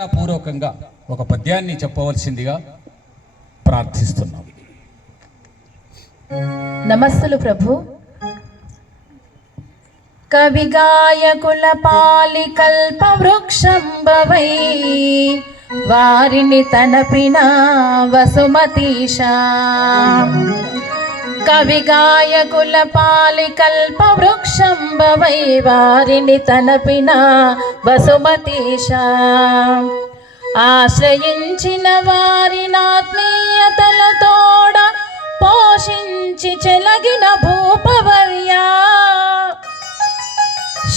పూర్వకంగా ఒక పద్యాన్ని చెప్పవలసిందిగా ప్రార్థిస్తున్నాం. నమస్సులు ప్రభు. కవి గాయకుల పాలి కల్ప వృక్షంబవై వారిని తనపిన వసుమతీశా. కవి గాయకుల పాలి కల్ప వృక్షంబవై వారిని తనపిన వసుమతీశా. ఆశ్రయించిన వారినాత్మీయతల తోడ పోషించి చెలగిన భూపవర్యా.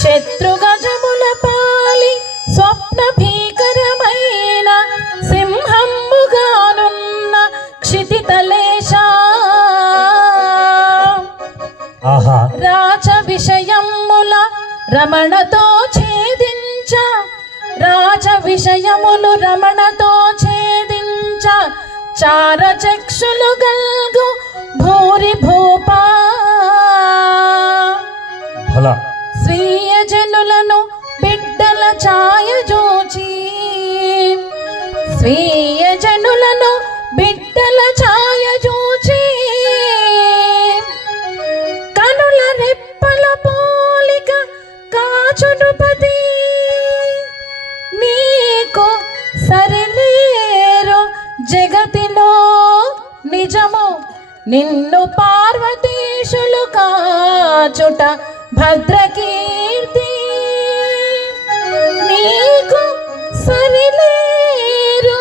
శత్రుగజముల పాలి స్వప్న భీకరమైన సింహంబుగానున్న క్షితితలేశా. రాజ విషయముల రమణతో ఛేదించ, రాజ విషయములు రమణతో ఛేదించ చారచక్షులు గల్గు భూరి భూపా. స్వీయ జనులను బిడ్డల ఛాయ జూచి, స్వీయ జనులను బిడ్డల ఛాయ జూచి కనుల రెప్పల పోలిక కాచునుపతి. నీకు సరిలేరు జగతిలో నిజము, నిన్ను పార్వతీశులు కాచుట భద్రకీర్తి. నీకు సరిలేరు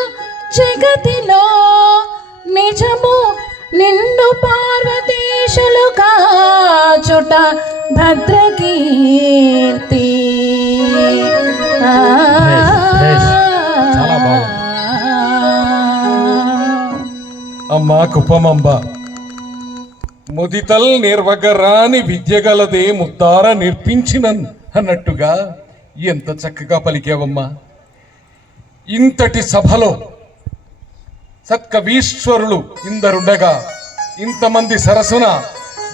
జగతిలో నిజము, నిన్ను పార్వతీశులు కాచుట భద్రకీర్తి. అమ్మా కుప్పమంబ, ముదితల్ నిర్వగరాని విద్యగలదే ముద్దార నిర్పించిన అన్నట్టుగా ఎంత చక్కగా పలికావమ్మా. ఇంతటి సభలో సత్కవీశ్వరులు ఇందరుండగా ఇంతమంది సరసున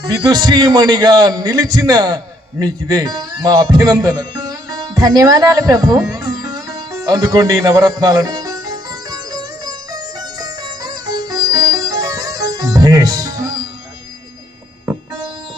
విదుషీమణిగా నిలిచిన మీకిదే మా అభినందన. ధన్యవాదాలు ప్రభు. అందుకోండి నవరత్నాలను.